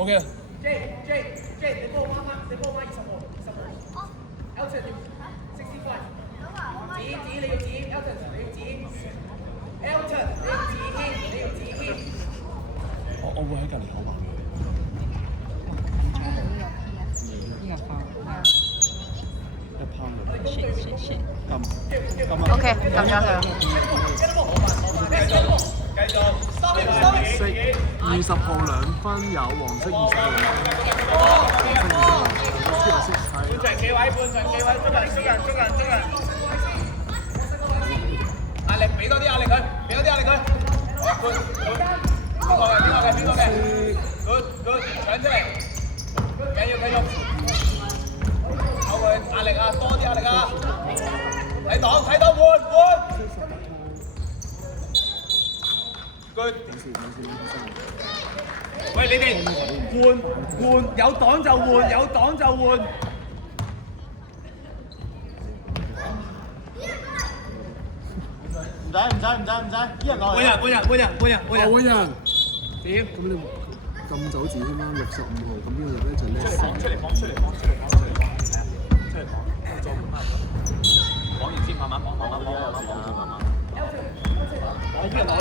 OK 啦。J，你幫我掹25號。Elton 要65。指你要指 Elton 你要指 Elton 你要指添。我會喺隔離口話佢。呢個花。一拋嘅。shit。撳。OK，撳咗佢。繼續。色20號2分有黃色20號。半場企位，捉人。壓力，俾多啲壓力佢。邊個嘅？Good，搶出嚟。繼續。有佢壓力啊，多啲壓力啊！睇檔，換。Good。喂，你哋換，有檔就換。唔使，一人攞嚟。換人。點？咁你禁酒字添啦，65號，咁邊個入咧就叻出嚟放，講完先，慢慢講。我一人攞嘅。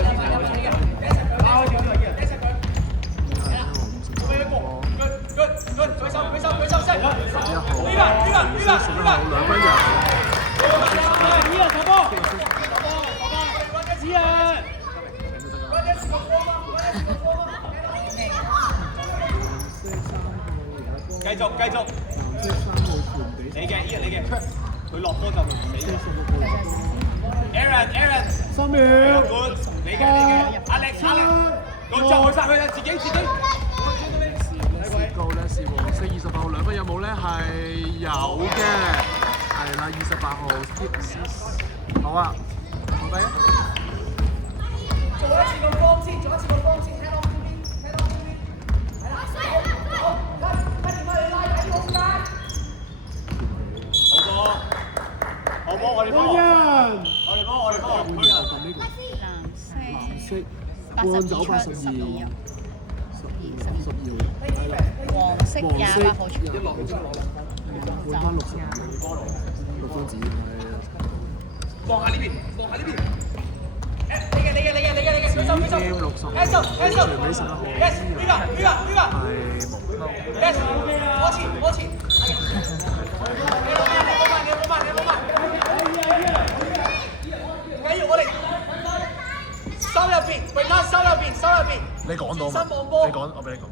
Good，舉手先。11號2分人。繼續。你嘅，佢落波就死嘅。Aaron， 3秒。你嘅，壓力，咁就去殺佢啦，自己。高咧是黃色28號2分有冇咧？係有嘅，係啦28號 skip 好啊，好低啊！做一次個方先，聽到邊，係啦，快點你拉緊空間。好波，我哋波。藍色換走82。黃色28號全部換翻6張紙望下呢邊。你嘅，舉手。Game 60號傳俾11號。Yes，呢個。係無溝。Yes，我前。你好慢。緊要我哋收入邊。你講到嘛？新望波。你講，我俾你講。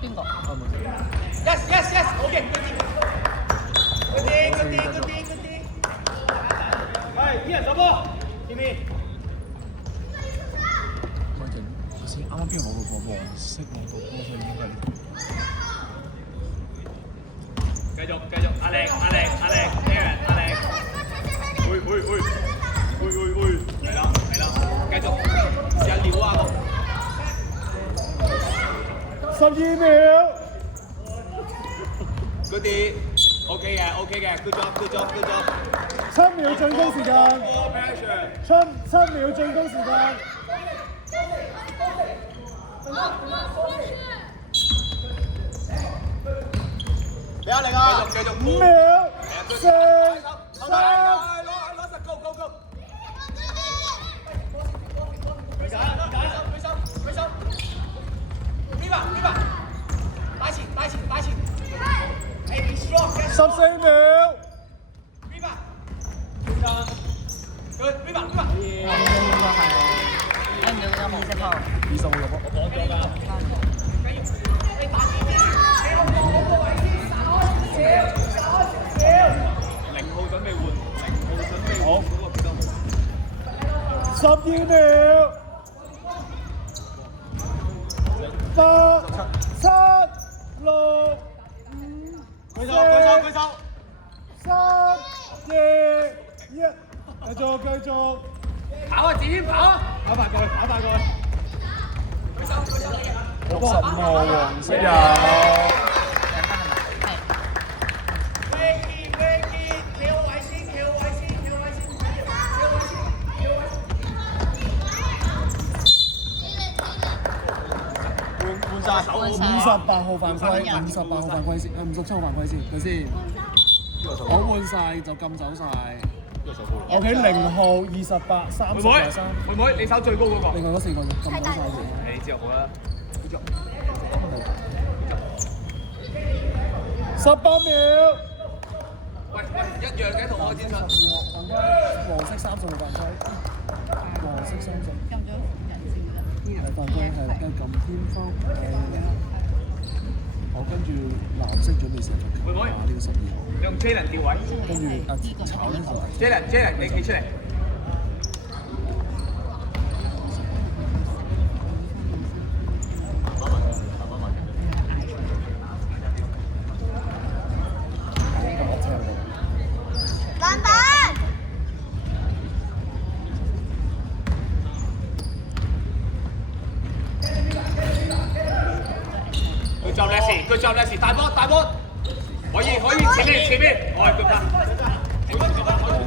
邊個？Yes，好嘅，good啲。係，依人手波，見面。頭先啱啱邊個攞到個黃色攞到波，所以應該係。繼續，壓力，Aaron，壓力。會，係啦，繼續，試下撩啊12秒。Good 啲 ，OK 嘅 ，good job。7秒進攻時間。7秒進攻時間。俾壓力啊！繼續5秒。4、3。攞實 go。舉手。Viva，打前。14秒。Viva，佢 Viva。應該係睇唔到有紅色號。20號入波，我講咗㗎。0號準備換。好。12秒。8、7、6、5、舉手。 3、2、1，繼續。跑啊，自己跑啊！跑快過去。 65號黃色有。換58號犯規，58號犯規先，57號犯規先，佢先。我換晒就撳走晒。OK， 0號、28、30、23。妹妹，你手最高嗰個。另外嗰4個就撳走晒嘅。你之後好啦。 18秒。喂，一樣嘅同我戰術。犯規，黃色30號犯規，黃色30。撳咗人先啦。係犯規係啦，跟住撳天方好，跟住藍色準備射罰球，呢個12號。用 Jalen 調位。跟住炒呢就係 Jalen， 你企出嚟。佢做咩事？大波，可以，前面，我係佢拍。黃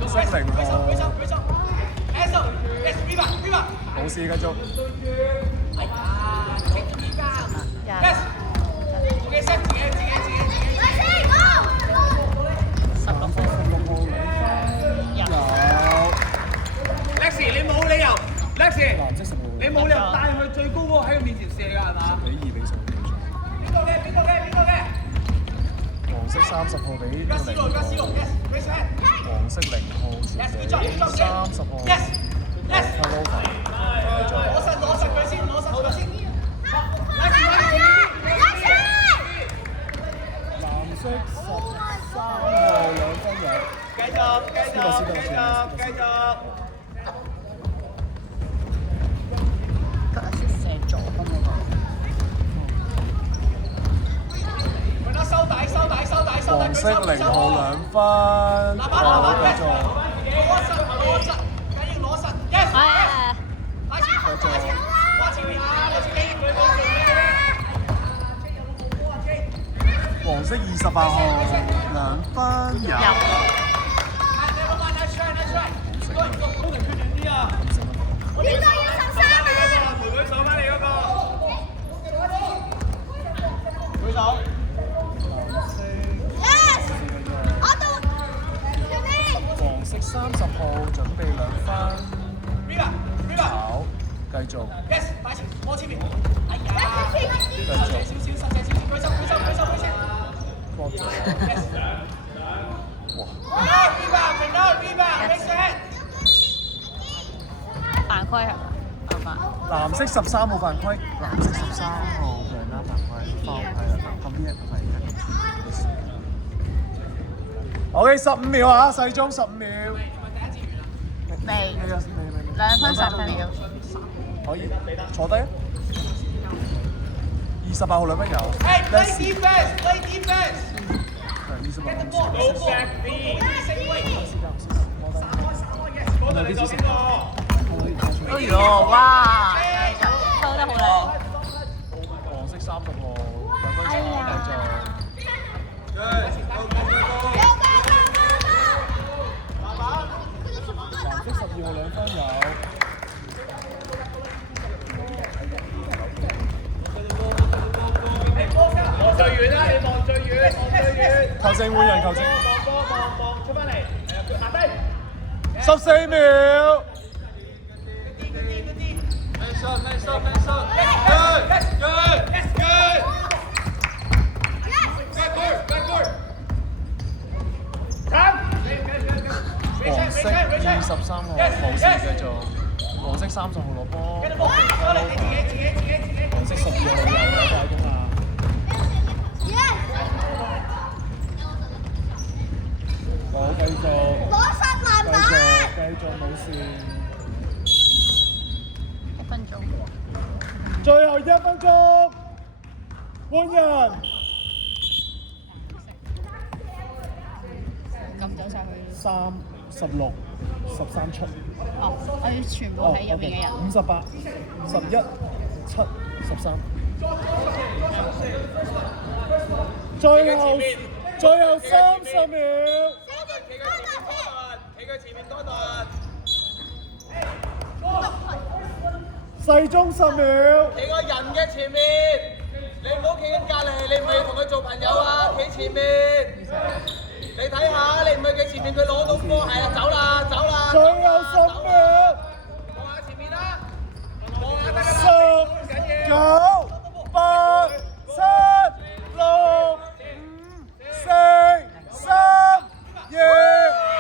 色0號。冇事繼續。Lexi， 你冇理由 ，Lexi， 藍色10號。你冇理由帶佢最高嗰個喺佢面前射㗎係嘛？比2比10。邊個嘅？黃色30號俾0號。黃色0號傳俾30號。Turnover。攞實佢先。藍色13號2分有。繼續。射左分嗰個。收底。黃色0號2分，好繼續。攞實，緊要攞實。Yes。繼續。黃色28號2分有。黃色30號準備2分，炒，繼續。Yes， 擺前，摸前面。哎呀，繼續。少，舉手。多謝。哇！ Rebound， 犯規係嘛？啱嘛？藍色13號犯規，藍色13號嘅啦犯規，係啦，咁呢一個係OK， 15秒啊，細鐘15秒。未，2分10秒。可以坐低啊。28號2分有。Play defense。 28號。Go back B。哎呦，哇！收得好靚。黃色30號2分繼續。藍色12號2分有。望最遠啦，你望最遠。球證換人，球證。望，出翻嚟。下低。 14秒。黃色23號冇事繼續，黃色30號攞波，黃色12號有快攻啊！好繼續冇事。1分鐘。最後1分鐘，換人。撳走晒佢。3、16、13出。哦，我要全部喺入邊嘅人。58、11、7、13。最後30秒。企佢前面多頓。細鐘10秒。企個人嘅前面。你唔好企喺隔離，你唔係同佢做朋友啊！企前面，你睇下，你唔係企前面，佢攞到波，係啊，走啦，走啦，最後10秒，望下前面啦，望下得㗎啦， 10、9、8、7、6、5、4、3、2、1。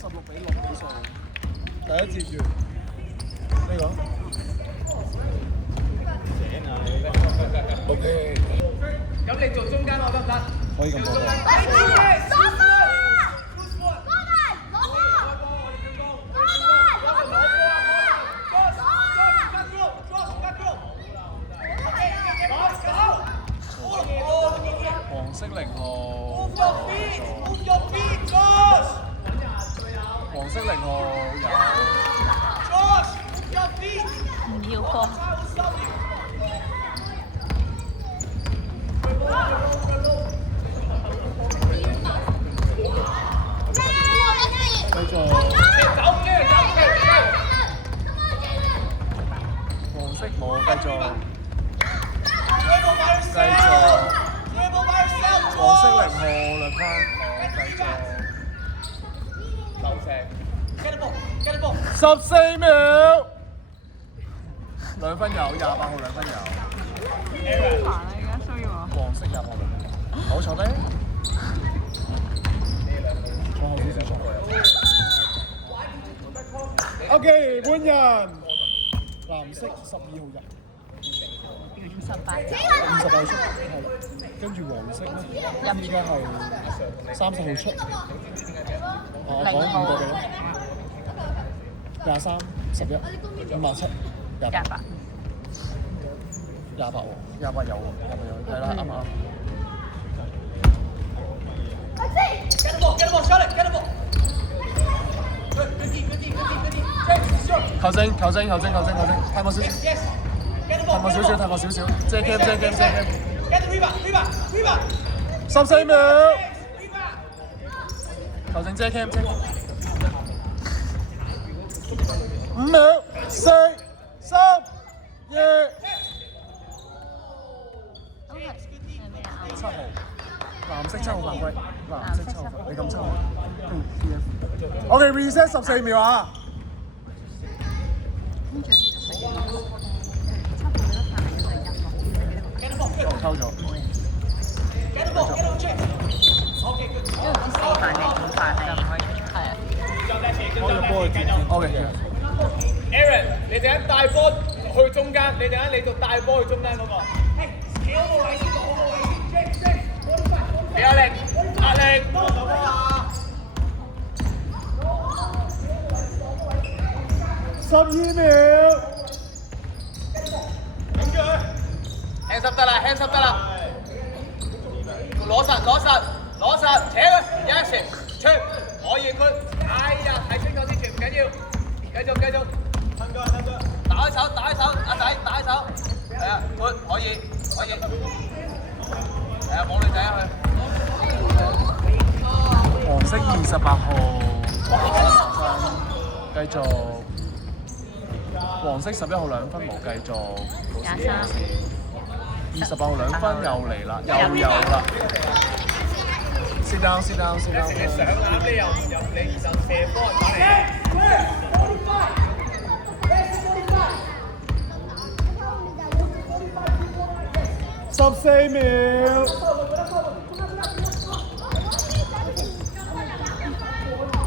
16比6比數，第一節完。呢個 OK。咁你做中間我得唔得？可以咁講。黃色0號。黃色0號有。唔要波。繼續。黃色冇繼續。繼續。黃色0號兩分，繼續。14秒。2分有，28號2分有。煩啊！而家需要我。黃色2號2分有。好坐低。坐後少少坐。OK， 換人。藍色12號入。58出，係。跟住黃色咧，依家係30號出。我講5個嘅啦。23、11、57、28。28喎，28有喎，係啦，啱唔啱？球證，睇我少少，借 game。14秒，球證借 game。5秒，4、3、2。7號，藍色7號犯規，藍色7號犯，你咁7號，PF。OK reset 14秒啊！偷咗。OK。Aaron， 你陣間帶波去中間，你陣間你就帶波去中間嗰個。俾壓力12秒。輕濕得啦，攞實，扯佢，yes， 出，可以佢，哎呀，睇清楚啲條唔緊要，繼續，打開手，阿仔打開手，係啊，可以，係啊，冇女仔去。黃色28號，繼續。黃色11號2分冇繼續。28號2分又嚟啦，又有啦。Sit down。你上籃你又唔入，你就射波打嚟。14秒。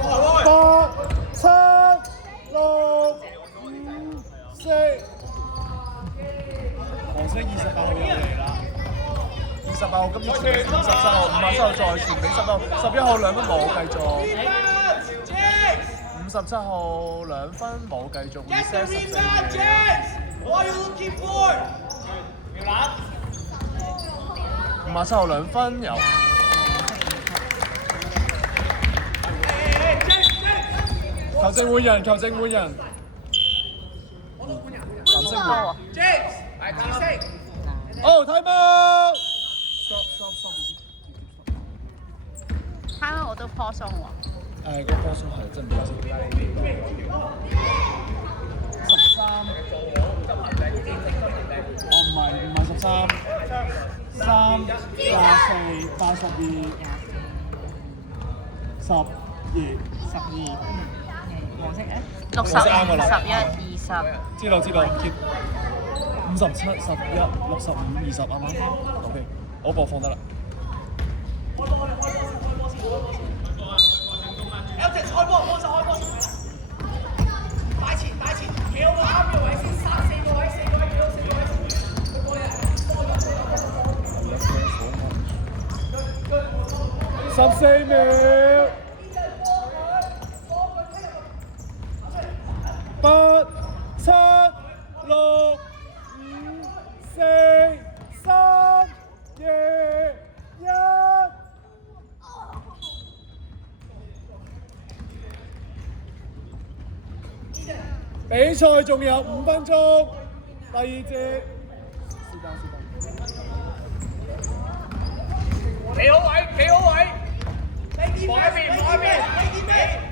8、7、6、5、4。黃色28號又嚟啦，28號今次傳俾57號，57號再傳俾11號，11號2分冇繼續，57號2分冇繼續 reset 14秒。57號2分有。球證換人。藍色冇。Oh, time out! Stop. 睇下我都破鬆喎。個波數係真係13。3、82、12。黃色嘅62、11、20。知道keep 57、11、65、20啱啱 ？OK， 我播放得啦。Elton 開波，幫手開波。擺前，幾好啊！啱嘅位先，4個位，幾好，4個位。好過癮。14秒。8、7、6、5、4、3、2、1。比賽仲有5分鐘，第二節。幾好位。放一邊，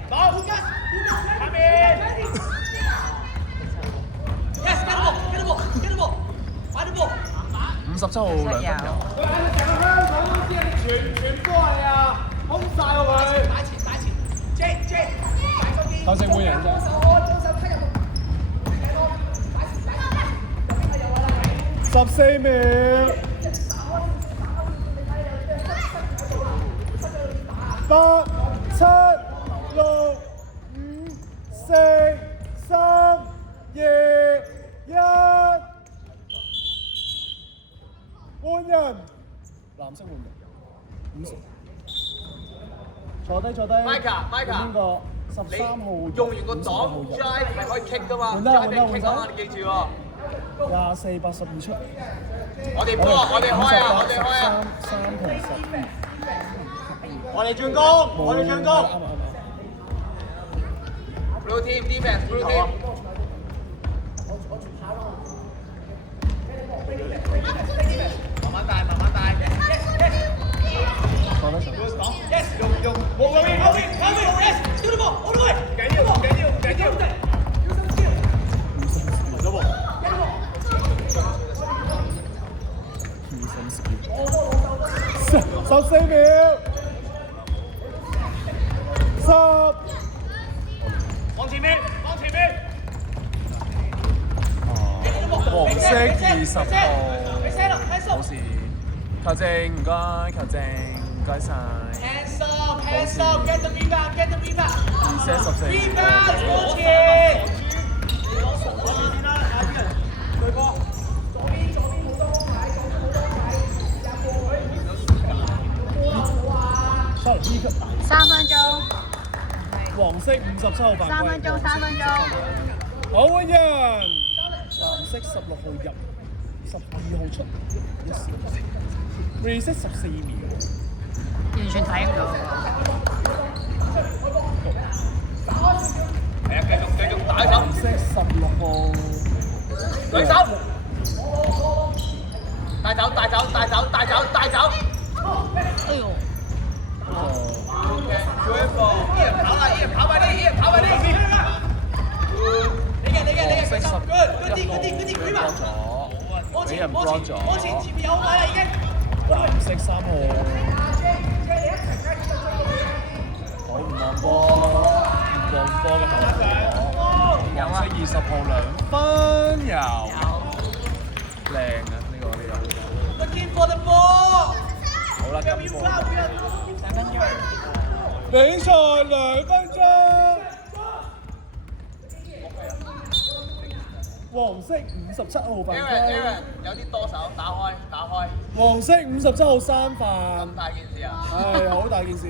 冇。下面。Yes， get the ball，快啲波。57號2分球。香港公司全過嚟啊！空晒喎佢。擺前。J， 球證換人啫。14秒。8、7、6、5、4、3、2、1。換人。藍色換人。50。坐低。Micah，邊個？13號。用完個擋 drive 係可以 kick 噶嘛 drive 係 kick 啊嘛，你記住喎。24、82出。我哋開啊3同10。我哋進攻。Blue team defense，Blue team。慢慢帶。Yes， 用，後面 ，Yes， do the ball， all the way， 唔緊要。14秒。10。往前面。黃色20號。冇事。球證唔該晒。Hands up，get the rebound。2 14。Rebound，過前。對波。左邊好多空位。3分鐘。黃色57號犯規。3分鐘。好換人。藍色16號入，12號出。reset 14秒。完全睇唔到。係啊，繼續打手。藍色16號。舉手。帶走。哎呦！一人跑快啲。你嘅，舉手。Good，俾人 block 咗。往前，前面有位啦已經。藍色3號。好唔望波嘅後果。黃色20號2分有。靚啊！呢個。Looking for the ball。好啦，咁波。2分鐘。比賽2分鐘。黃色57號犯規。Aaron， 有啲多手，打開。黃色57號3犯。咁大件事啊！係好大件事。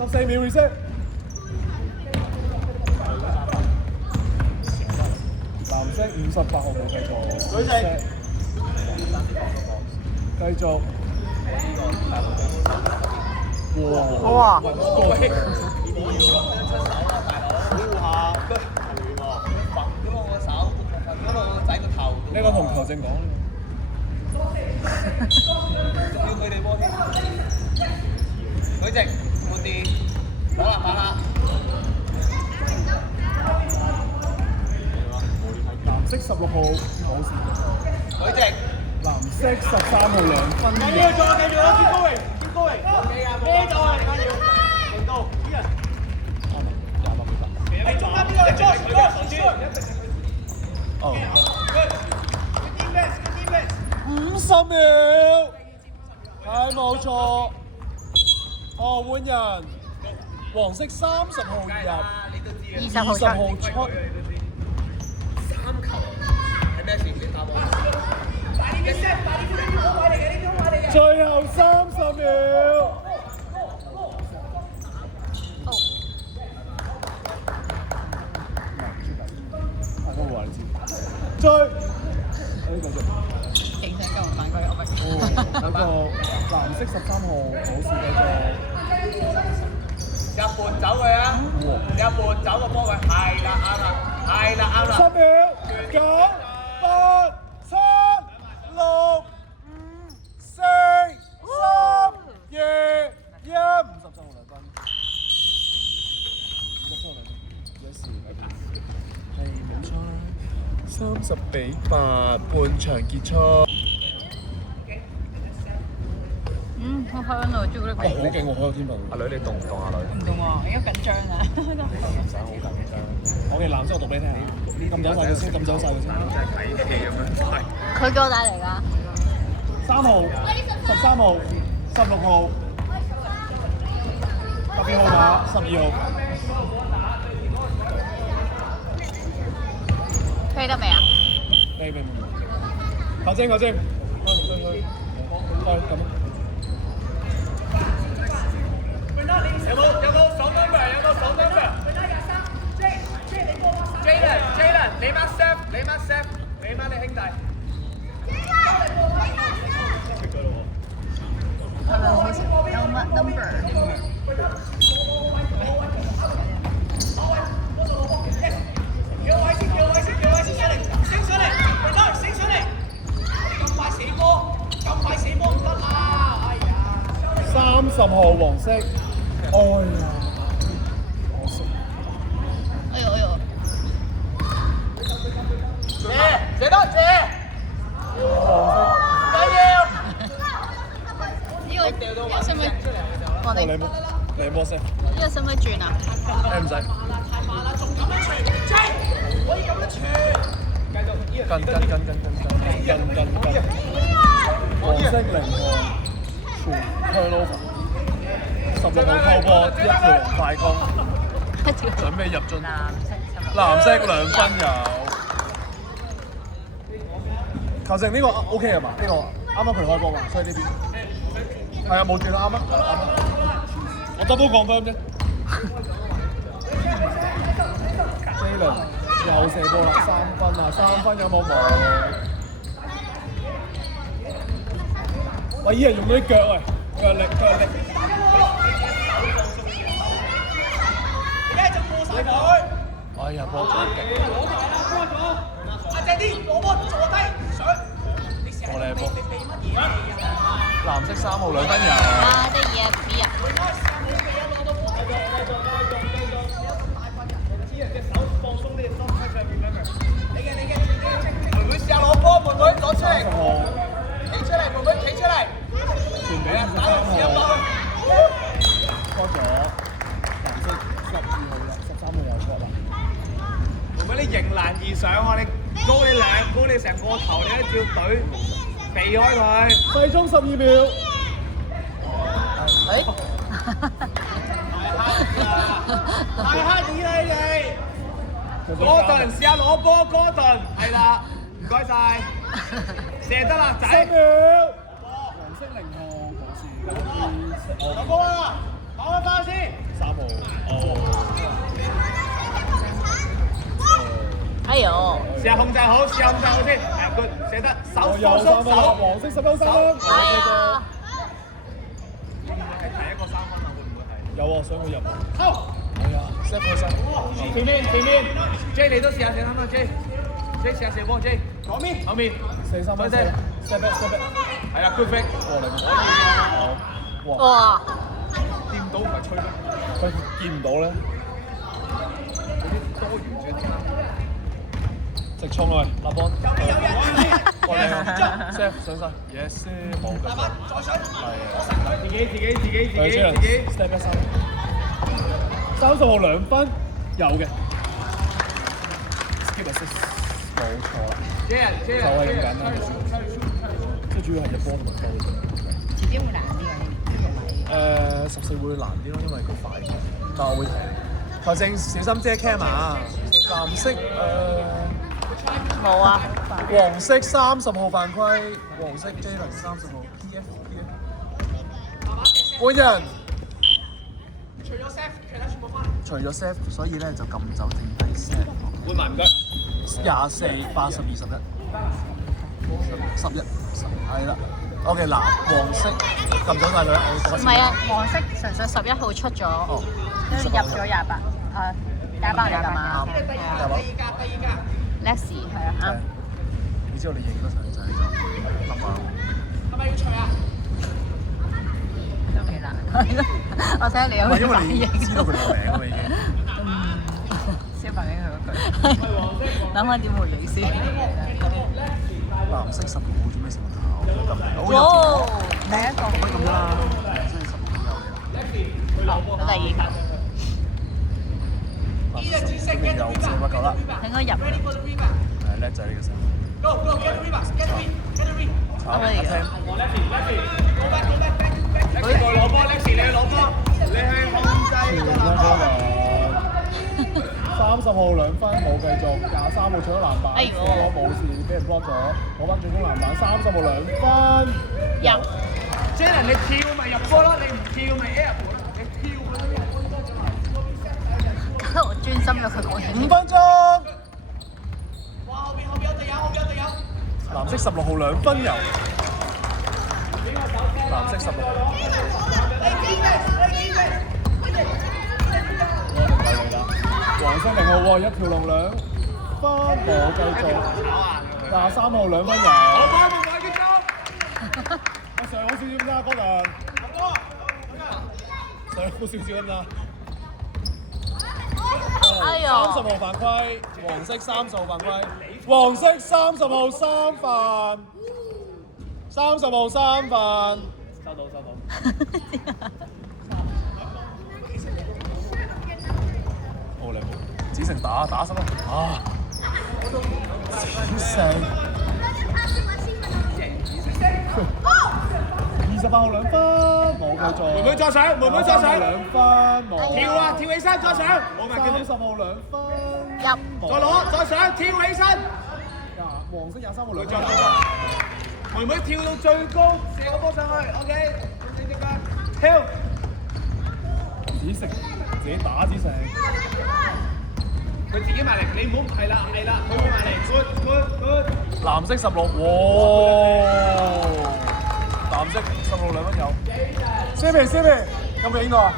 14秒 reset。藍色58號冇繼續。舉正。繼續。哇！呢個同球證講。仲要佢哋波添。舉直，換啲，打啦。藍色16號冇事。舉直。藍色13號2分。繼續做，繼續咯，keep going，keep going。孭走啊，而家要。勁到，啲人。廿八幾分。中間邊個？Josh，哦。 Good defense，good defense。50秒，係冇錯。哦，換人，黃色30號入20號，20號出。3球係咩事？你答我。大啲嘅 set，大啲嘅呢啲好位嚟嘅，呢啲好位嚟嘅。最後30秒。係嗰個位置。追。呢個啫。勁想跟我反佢，我咪。嗰個藍色13號冇事嗰個。入盤走佢啊！入盤走個波佢，係啦啱啦，係啦啱啦。10秒，9、8、7、6、5、4、3、2、1，53號2分。53號2分，有時係冇錯啦，30比8，半場結束。好香啊！朱古力哇，好勁喎！海有天份。阿女你凍唔凍啊女？唔同喎，而家緊張啊！唔使好緊張。我嘅藍色我讀俾你聽下，撳走晒佢先，撳走晒佢先。真係睇戲咁樣。係。佢叫我帶嚟㗎。3號、13號、16號，特別號碼12號。飛得未啊？未。球證，去。咁。有冇手 number？ 有冇手 number？ Jalen， 你 mark Steph， 你 mark Steph， 你 mark 你兄弟。係咪好似有乜 number？ 叫位先上嚟，升上嚟，咁快死波唔得啦！哎呀30號黃色，哎呀，可惜。哎呦！借多借，緊要。呢個使唔使我哋？你波先。呢個使唔使轉啊？唔使。太慢啦，仲咁樣傳，可以咁樣傳。繼續，跟。黃色0號全 turnover。16號扣波1條龍快攻。準備入進。藍色2分有。球證呢個 OK 係嘛？呢個啱啱佢開波嘛，所以呢邊係啊冇轉啦，啱啊。我 double confirm 啫。Jalen 又射波啦，3分啊，3分有冇冇？喂，依人用嗰啲腳喂，腳力。而家就過曬佢。哎呀，波好勁！阿鄭啲攞波坐低上。我靚波。你避乜嘢啊？藍色3號2分有。啊，得2 啊！妹妹試下攞波，妹妹攞出嚟，企出嚟，妹妹企出嚟。傳俾打落試一波。多咗藍色12號啦，13號有波啦。妹妹你迎難而上啊！你高你2高你成個頭，你一照隊避開佢。季中12秒。太刻意啦你哋！哥頓試下攞波，哥頓係啦，唔該晒，射得啦仔。10秒。黃色0號冇事。攞波啦，攞開翻先。3號。哎呦！試下控制好先，係 good， 射得手又3分啦，手。黃色11分。哎呀！第一個3分啊，會唔會係？有啊，想佢入。好。係啊，set 佢身。前面 ，J 你都試下射啱啦 ，J 試下射波 ，J 後面4-3分，step back，係啦 ，good fake，過嚟。哇！哇！掂到唔係吹咩？佢見唔到咧。嗰啲多餘嘅。直衝去，立波。過嚟，Chef 上晒 ，yes， 冇嘅。再上。係。自己。Step 一三。30號2分，有嘅。Skip assist， 冇錯啦。就係咁簡單嘅事。即係主要係入波同埋高。自己會難啲嘅呢個14會難啲咯，因為佢快。但我會睇。球證小心遮 cam 啊！藍色冇啊。黃色30號犯規，黃色 Jalen 30號 PF。換人。除咗 Seth， 所以咧就撳走剩低 Seth。換埋唔該。24、82、11、11，係啦。OK 嗱，黃色撳走晒佢啦，我唔係啊，黃色純粹11號出咗，跟住入咗28，28嚟㗎嘛。Lexi 係啊啱。你知道你影得上就係就諗下。係咪要除啊？都幾難。我睇下你有咩反應。因為你知道佢個名啊嘛已經。先反映佢嗰句。諗下點回應先。藍色16號做咩成個頭？哇！第一個。可以咁啦。藍色16號有好，到第二球。藍色有4個球啦。應該入。係叻仔呢個時候。炒阿聽。攞波 ，Lexi 你去攞波，你去控制個30號2分冇繼續，23號搶咗籃板，我冇事，俾人 block 咗，攞翻進攻籃板，30號2分入。Jalen 你跳咪入波咯，你唔跳咪 air 波咯，你跳咪入波咯。搞到我專心咗佢講嘢。5分鐘。哇！後邊有隊友。藍色16號2分遊。藍色16號。黃色0號喎，一條龍2分冇繼續。23號2分遊。好波，冇快啲走。我上好少少啦，嗰輪。上好少少啦。哎呦30號犯規，黃色30號犯規，黃色30號3犯，30號3犯，收到。好你冇，子成打失啦，子成，28號2分，冇繼續，妹妹再上2分，冇跳啊，跳起身再上，冇埋佢哋。 30號2分，入。再攞，再上，跳起身。黃色23號2分。妹妹跳到最高，射個波上去 ，OK。你隻腳跳。子成自己打子成。佢自己埋嚟，你唔好係啦，佢會埋嚟 ，good。藍色16，哇！藍色16 2分有。Sammy， 有冇影到啊？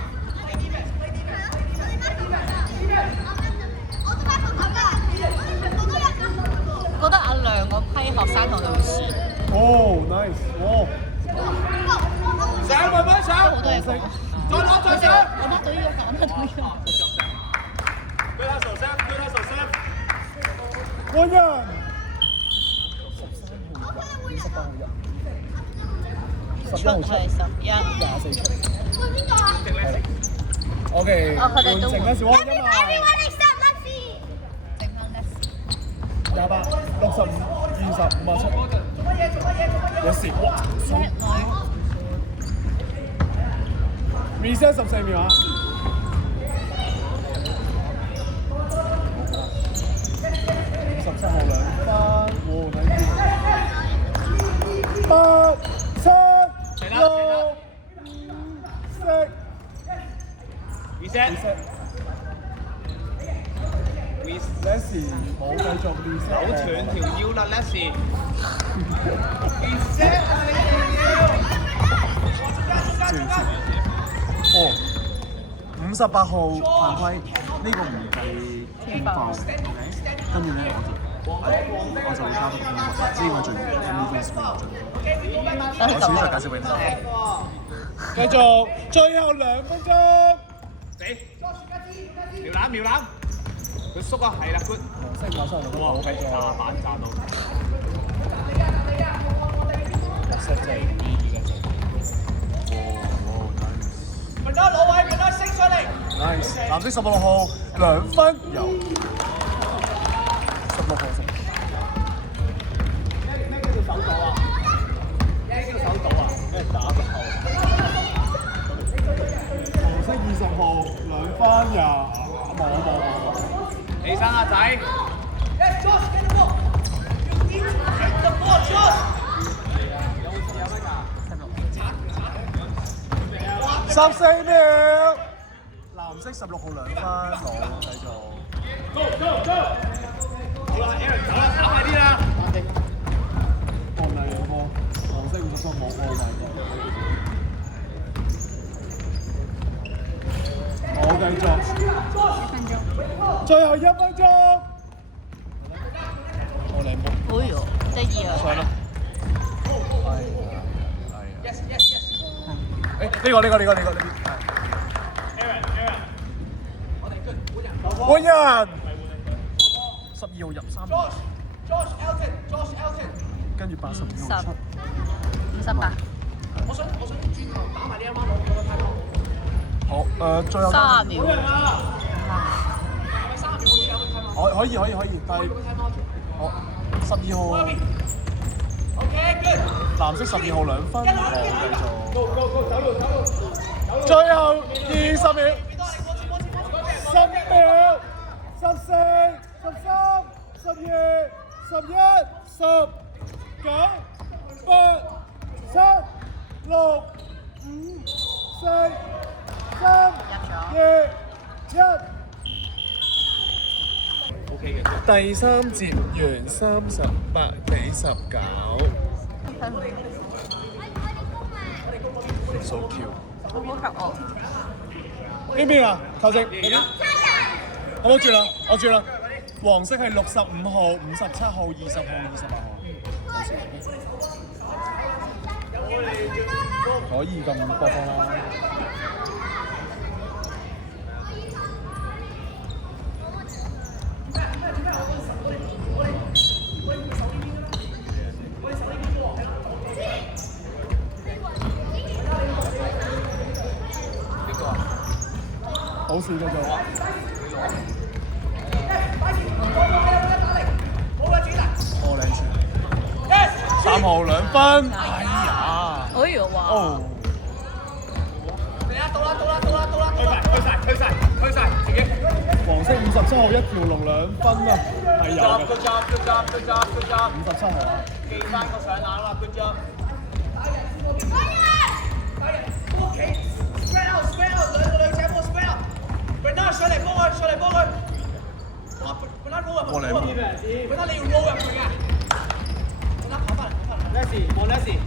覺得阿亮嗰批學生同佢好似。哦 ，nice， 哇！上，妹妹上。好多嘢講。再攞，再上。我得到呢個揀得到呢個。換人。13號入，11號出，24出。OK，換剩一小安1萬。28、65、20、57。有時哇！reset 14秒啊！17號2分，哇！睇住8、7、6、5、4。reset。Leslie 冇繼續 reset。好斷條腰啦 ，Leslie。reset 啊你條腰。哦，58號犯規，呢個唔係天爆 ，OK？ 跟住咧我就會加多個天爆，呢個最MVP screen 我遲啲再介紹俾你。繼續，最後2分鐘。死！瞄籃！佢縮啊，係啦，good。黃色馬上哇，係炸板炸到。綠色就係 B 嘅啫。平得攞位，平得升上嚟。Nice， 藍色16號2分有16號色。咩叫做手倒啊？咩叫手倒啊？咩打個後？黃色20號2分有冇。起身啊仔！Yes, Josh, get the ball. You need to get the ball, Josh. 14秒，藍色16號2分，好繼續。Go, go, go. 好啦 ，Aaron 走啦，跑快啲啦！放兩個波，黃色53冇波買過。好繼續，最後1分鐘。我兩波。哎呦，得意啊！上啦。Yes, yes, yes. 誒呢個。我哋 good，換人。12號入3分， Josh Elton。跟住82號出。 58。我想轉頭打埋呢一彎攞個太多。好最後30秒。係咪3秒嗰啲有個太多？可以，但係好12號。OK, good。藍色12號2分，好繼續。 Go,走路。最後20秒。10秒。14、13、12、11、10、9、8、7、6、5、4、3、2、1。OK 嘅。第3節完38比19。So cute。好唔好及我？呢邊啊，球證。我轉啦，黃色係65號、57號、20號、28號。可以咁波波啦。好事嘅就話。我兩次。3號2分。哎呀！哎呦哇！哦。嚟啦，到啦！推晒，自己。黃色57號一條龍2分啊，係有嘅。Good job。 57號啊。記翻個上籃啦 ，good job。Spread out，兩個女仔幫我 spread out。Bernard 上嚟幫佢。哇 ，Bernard roll 入去。Bernard 你要 roll 入去㗎。Bernard 跑翻嚟。Leslie，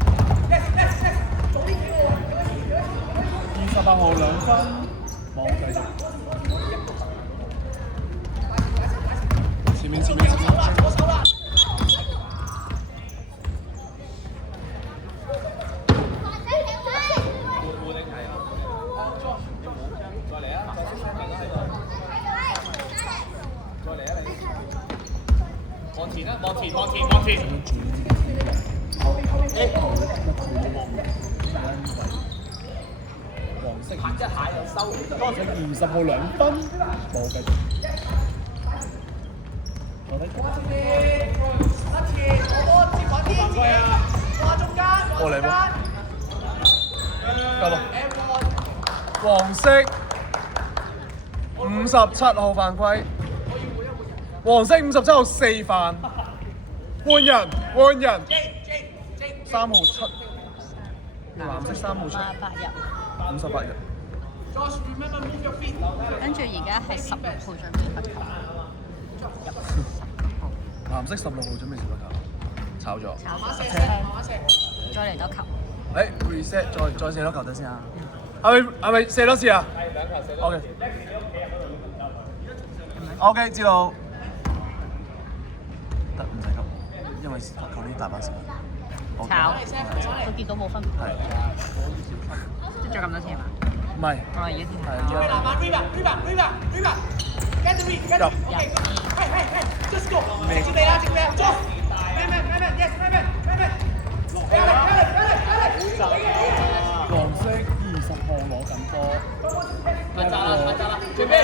早啲俾我。 28號2分，冇繼續。前面。左手啦。往前。黃色行一下就收。黃色20號2分，冇繼續。我睇。過嚟喎。夠啦。黃色57號犯規。黃色57號4犯。換人。3號出。藍色3號出。58人。跟住而家係16號準備罰球。藍色16號準備食個球，炒咗。再嚟多球。reset 再射多球得先啊！係咪射多次啊？係2球射多。OK， 知道。得唔使急，因為罰球呢大把時間。炒，我見到冇分別。係。即係咁多次係嘛？唔係。我而家先睇。Get the read, get the read. Okay, hey, just go. 接你啦，接你啦，走。Yes, man. 黃色20號攞緊波，準備，係啊，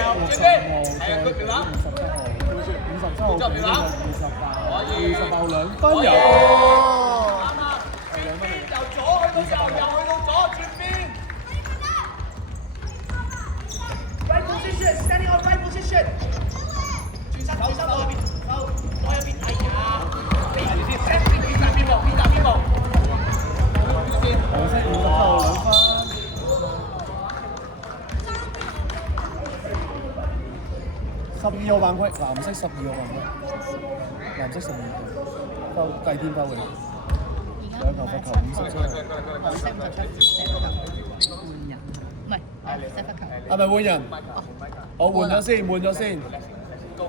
佢表話57號俾呢個28號2分有。轉邊由左去到右，右去到左，轉邊。Right position, standing on right position. 轉身攞入邊，哎呀，你先邊打邊幕。黃色50號2分。12號犯規，藍色12號犯規，藍色12號，計天包嘅，兩球罰球57號。黃色57，唔係黃色罰球。係咪換人？我換咗先，30入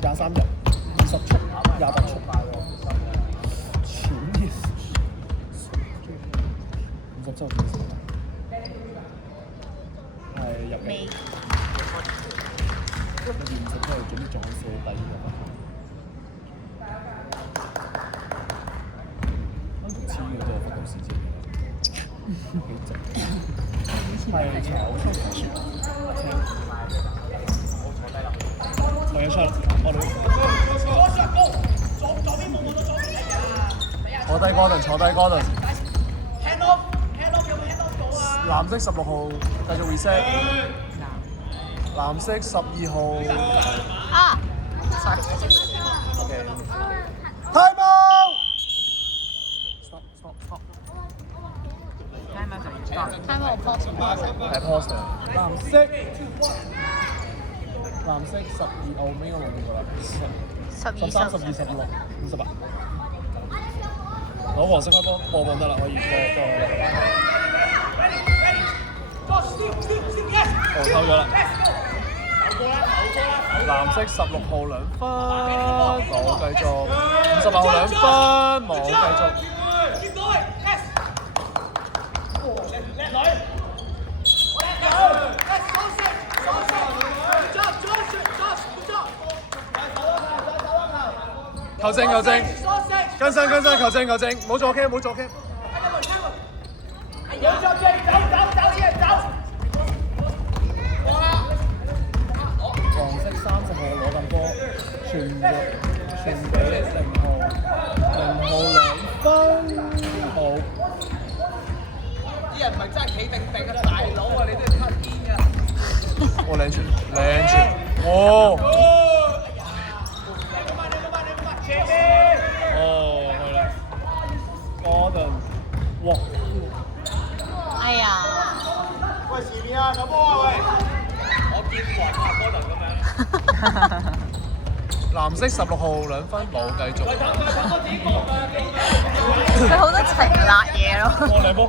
23入20出28出，錢嘅57號係入嚟。跟住50出嚟準備撞射第2個罰球。似嗰個罰球時間。係炒我要出，我哋坐低Gordon。Hand off 藍色16號繼續 reset， 藍色12號。啊 ，sorry。 Time out！ Stop。Time out pause。係 pause。藍色12號尾我冇見過啦，13、12、16、58。攞黃色開波，播放得啦，可以播。偷咗啦。藍色16號2分，冇繼續。58號2分，冇繼續。球證，跟身，球證，冇做 K。有咗 K， 走，黃色30號攞緊波，傳俾0號2分，好。啲人唔係真係企定啊，大佬啊，你都要 cut 邊㗎。我靚傳，哦，去啦 ，Gordon， 哇！哎呀，喂，前面啊，手波啊，喂！我見黃下 Gordon 咁樣。藍色16號2分，冇繼續。佢好多情辣嘢咯。我嚟波。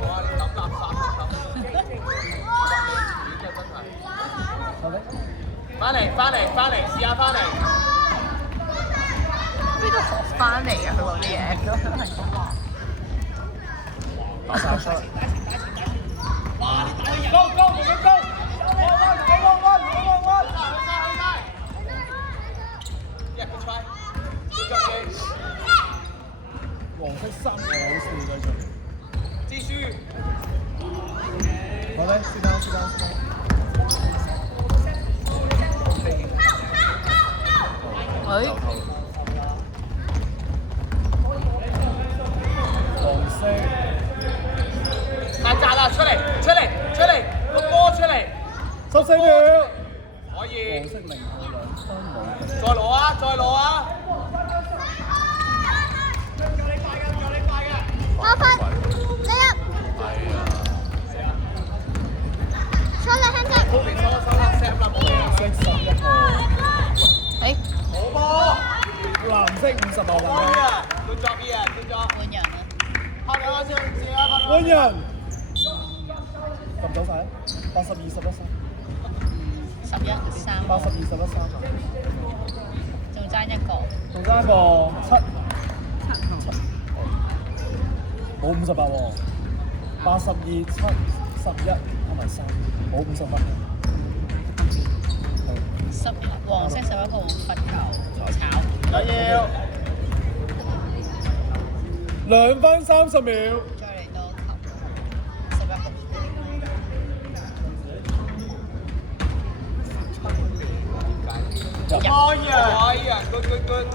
翻嚟，試下翻嚟。邊度學翻嚟啊？佢嗰啲嘢。打晒出。黃色3號好笑繼續。支書。好咧，先生。誒，黃色太窄啦，出嚟，個波出嚟。14秒。可以。黃色0號2分，冇繼續。再攞啊！我發你啊！收兩輕啫。收啦。黃色11號。誒，好波。藍色50號運動。good job。換人啊！拍兩下先，試下拍兩下。換人。撳走晒啦，82、11、3。11、3， 82、11、3。仲爭一個。仲爭一個7。冇58喎，82、7、11同埋3，冇58。黃色11號罰球炒。緊要。 2分30秒。再嚟到球11號。可以啊，可以啊，good good good。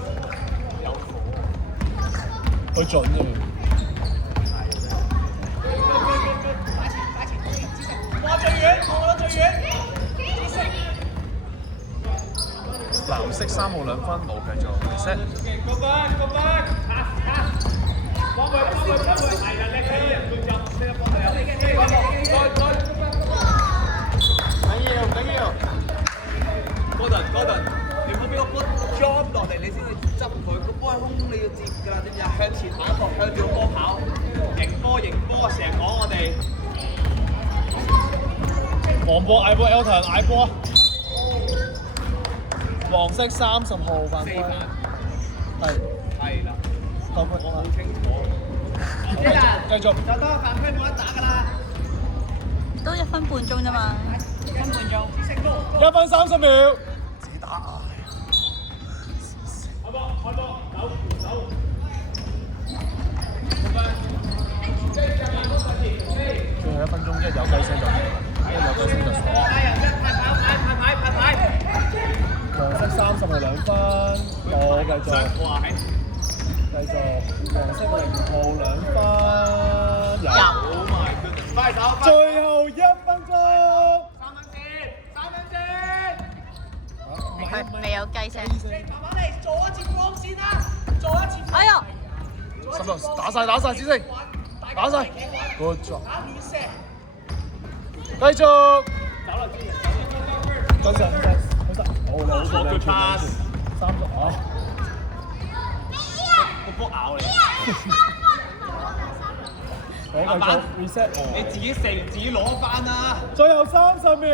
佢準啊！我最遠，我最遠。藍色3號2分冇繼續 reset。過分過分，幫佢，係啦，叻啲人佢就識得幫佢有。緊要。Gordon，你唔好俾個波 drop 落嚟，你先去執佢。個波係空中，你要接㗎啦，知唔知啊？向前跑一步，向住個波跑，迎波，成日講我哋。黃波嗌波 Elton 嗌波。黃色30號犯規。係啦。犯規。我好清楚。繼續。就多犯規冇得打㗎啦。都1分半鐘啫嘛，1分半鐘。 1分30秒。自己打。最後1分鐘，一有雞聲就牌！黃色30號2分，我繼續。黃色0號2分，入。快手！最後1分鐘。三分線。佢未有雞聲。慢慢嚟，做一次光先啦，做一次。哎呀！打晒，子星，打晒 ，good job，打亂射。繼續。真實，好嘅 pass， 30啊！個波咬你。我繼續 reset， 你自己射完自己攞翻啦。最後30秒。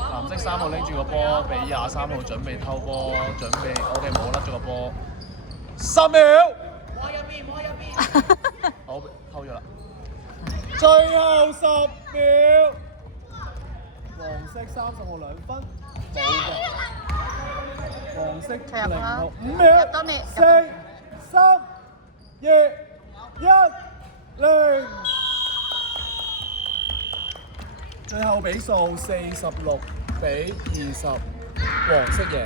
藍色3號拎住個波，俾23號準備偷波，準備 OK 冇甩咗個波，10秒。摸入邊。好，偷咗啦。最後10秒。黃色30號2分，冇嘅。黃色0號5秒，4、3、2、1、0。最後比數46比20，黃色贏。